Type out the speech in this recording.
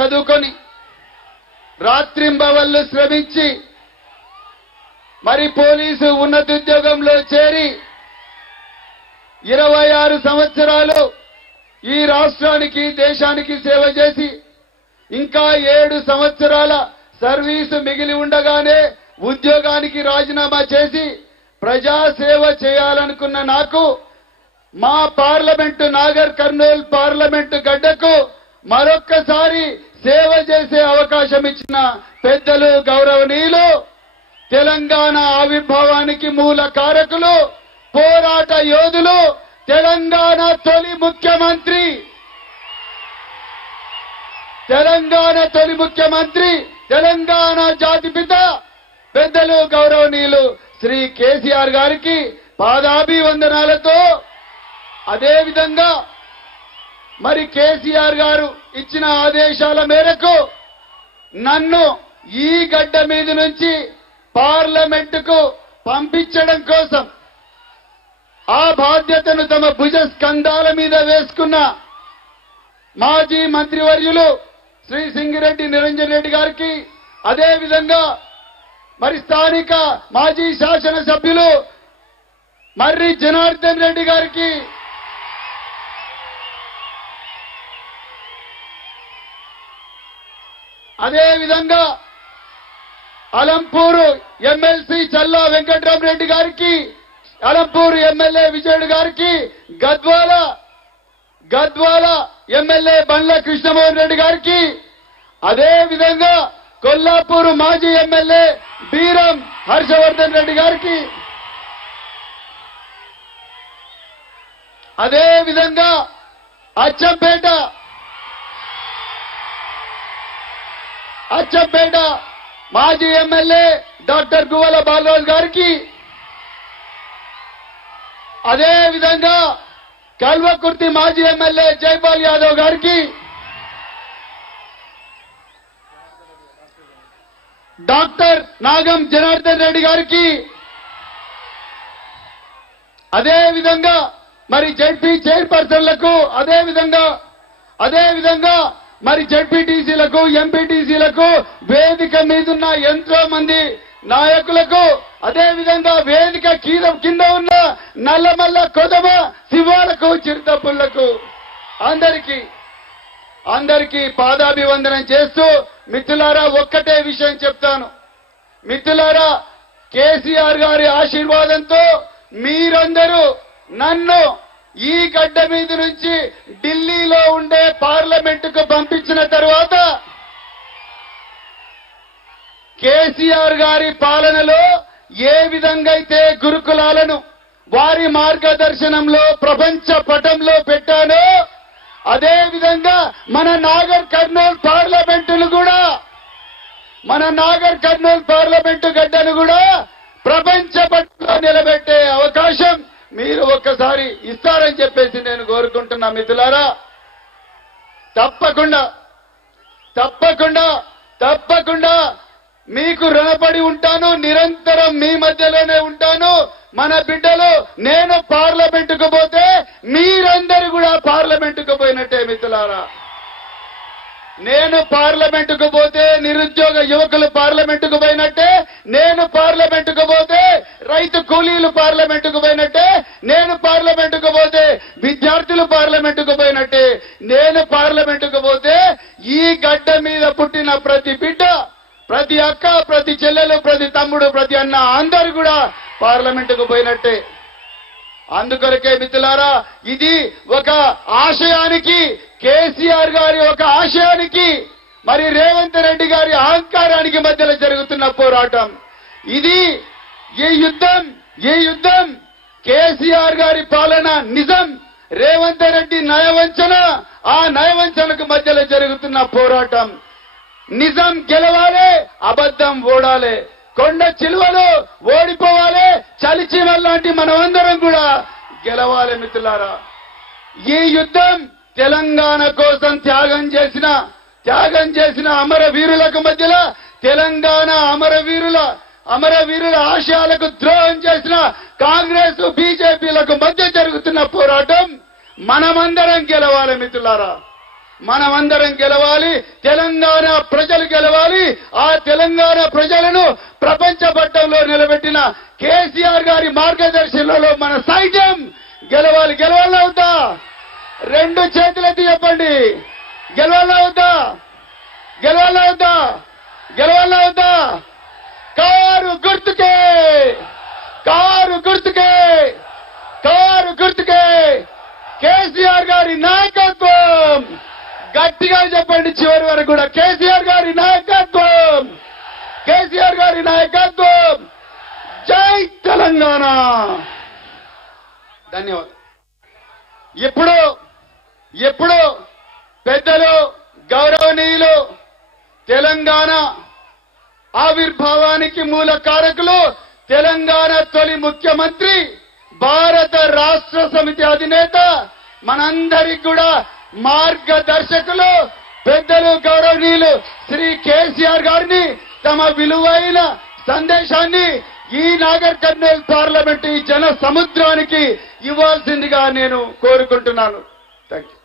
చదువుకొని రాత్రింబవళ్ళు శ్రమించి మరి పోలీసు ఉన్నతోద్యోగంలో చేరి 26 సంవత్సరాలు ఈ రాష్ట్రానికి దేశానికి సేవ చేసి ఇంకా 7 సంవత్సరాల సర్వీసు మిగిలి ఉండగానే ఉద్యోగానికి రాజీనామా చేసి ప్రజా సేవ చేయాలనుకున్న నాకు మా పార్లమెంటు నాగర్ కర్నూల్ పార్లమెంటు గడ్డకు మరొక్కసారి సేవ చేసే అవకాశం ఇచ్చిన పెద్దలు గౌరవనీయులు తెలంగాణ ఆవిర్భావానికి మూల కారకులు పోరాట యోధులు తెలంగాణ తొలి ముఖ్యమంత్రి తెలంగాణ జాతిపిత పెద్దలు గౌరవనీయులు శ్రీ కేసీఆర్ గారికి పాదాభివందనాలతో అదేవిధంగా మరి కేసీఆర్ గారు ఇచ్చిన ఆదేశాల మేరకు నన్ను ఈ గడ్డ మీద నుంచి పార్లమెంటుకు పంపించడం కోసం ఆ బాధ్యతను తమ భుజ స్కంధాల మీద వేసుకున్న మాజీ మంత్రివర్యులు శ్రీ సింగిరెడ్డి నిరంజన్ రెడ్డి గారికి అదేవిధంగా మరి స్థానిక మాజీ శాసనసభ్యులు మర్రి జనార్దన్ రెడ్డి గారికి అదేవిధంగా అలంపూరు ఎమ్మెల్సీ చల్లా వెంకట్రామరెడ్డి గారికి అలంపూరు ఎమ్మెల్యే విజయుడు గారికి గద్వాల ఎమ్మెల్యే బండ్ల కృష్ణమోహన్ రెడ్డి గారికి అదేవిధంగా కొల్లాపూరు మాజీ ఎమ్మెల్యే బీరం హర్షవర్ధన్ రెడ్డి గారికి అదేవిధంగా అచ్చంపేట మాజీ ఎమ్మెల్యే డాక్టర్ గువ్వల బాలరాజు గారికి అదేవిధంగా కల్వకుర్తి మాజీ ఎమ్మెల్యే జైపాల్ యాదవ్ గారికి డాక్టర్ నాగం జనార్దన్ రెడ్డి గారికి అదేవిధంగా మరి జడ్పీ చైర్పర్సన్లకు అదేవిధంగా మరి జడ్పీటీసీలకు ఎంపీటీసీలకు వేదిక మీదున్న ఎంతో మంది నాయకులకు అదేవిధంగా వేదిక కింద ఉన్న నల్లమల్ల కొదమ శివాలకు చిరుతపుళ్లకు అందరికీ పాదాభివందనం చేస్తూ మిత్రులారా ఒక్కటే విషయం చెప్తాను. మిత్రులారా, కేసీఆర్ గారి ఆశీర్వాదంతో మీరందరూ నన్ను ఈ గడ్డ మీద నుంచి ఢిల్లీలో ఉండే పార్లమెంటుకు పంపించిన తర్వాత కేసీఆర్ గారి పాలనలో ఏ విధంగా అయితే గురుకులాలను వారి మార్గదర్శనంలో ప్రపంచ పటంలో పెట్టానో అదే విధంగా మన నాగర్ కర్నూల్ పార్లమెంటు గడ్డను కూడా ప్రపంచ పటంలో నిలబెట్టే అవకాశం మీరు ఒక్కసారి ఇస్తారని చెప్పేసి నేను కోరుకుంటున్నా. మిత్రులారా, తప్పకుండా మీకు రుణపడి ఉంటాను. నిరంతరం మీ మధ్యలోనే ఉంటాను. మన బిడ్డలు నేను పార్లమెంటుకు పోతే మీరందరూ కూడా పార్లమెంటుకు పోయినట్టే. మిత్రులారా, నేను పార్లమెంటుకు పోతే నిరుద్యోగ యువకులు పార్లమెంటుకు పోయినట్టే, నేను పార్లమెంటుకు పోతే రైతు కూలీలు పార్లమెంటుకు పోయినట్టే, నేను పార్లమెంటుకు పోతే విద్యార్థులు పార్లమెంటుకు పోయినట్టే, నేను పార్లమెంటుకు పోతే ఈ గడ్డ మీద పుట్టిన ప్రతి బిడ్డ, ప్రతి అక్క, ప్రతి చెల్లెలు, ప్రతి తమ్ముడు, ప్రతి అన్న అందరూ కూడా పార్లమెంటుకు పోయినట్టే. అందుకొరకే మిత్రులారా, ఇది ఒక ఆశయానికి, కేసీఆర్ గారి ఒక ఆశయానికి, మరి రేవంత్ రెడ్డి గారి అహంకారానికి మధ్యలో జరుగుతున్న పోరాటం ఇది. ఈ యుద్ధం కేసీఆర్ గారి పాలన నిజం, రేవంత్ రెడ్డి నయవంచన, ఆ నయవంచనకు మధ్యలో జరుగుతున్న పోరాటం. నిజం గెలవాలి, అబద్ధం ఓడాలి. కొండ చిలువలు ఓడిపోవాలి, చలిచీమల్ లాంటి మనమందరం కూడా గెలవాలి. మిత్రులారా, ఈ యుద్ధం తెలంగాణ కోసం త్యాగం చేసిన అమరవీరులకు మధ్యలో, తెలంగాణ అమరవీరుల ఆశయాలకు ద్రోహం చేసిన కాంగ్రెస్ బీజేపీలకు మధ్య జరుగుతున్న పోరాటం. మనమందరం గెలవాలి మిత్రులారా, మనమందరం గెలవాలి, తెలంగాణ ప్రజలు గెలవాలి. ఆ తెలంగాణ ప్రజలను ప్రపంచ పట్టంలో నిలబెట్టిన కేసీఆర్ గారి మార్గదర్శనంలో మన సైన్యం గెలవాలి. గెలవాలా అవుతా? రెండు చేతులెత్తి చెప్పండి. గెలవాలా అవుతా? గెలవాలా అవుతా? గెలవాలా అవుతా? కారు గుర్తుకే, కారు గుర్తుకే, కారు గుర్తుకే కేసీఆర్ గారి నాయకత్వం. గట్టిగా చెప్పండి చివరి వరకు కూడా. కేసీఆర్ గారి నాయకత్వం, కేసీఆర్ గారి నాయకత్వం. జై తెలంగాణ. ధన్యవాదాలు. ఇప్పుడు పెద్దలు గౌరవనీయులు తెలంగాణ ఆవిర్భావానికి మూల కారకులు, తెలంగాణ తొలి ముఖ్యమంత్రి, భారత రాష్ట్ర సమితి అధినేత, మనందరికి కూడా మార్గదర్శకులు పెద్దలు గౌరవనీయులు శ్రీ కేసీఆర్ గారిని తమ విలువైన సందేశాన్ని ఈ నాగర్ కర్నూల్ పార్లమెంట్ ఈ జన సముద్రానికి ఇవ్వాల్సిందిగా నేను కోరుకుంటున్నాను. థాంక్యూ.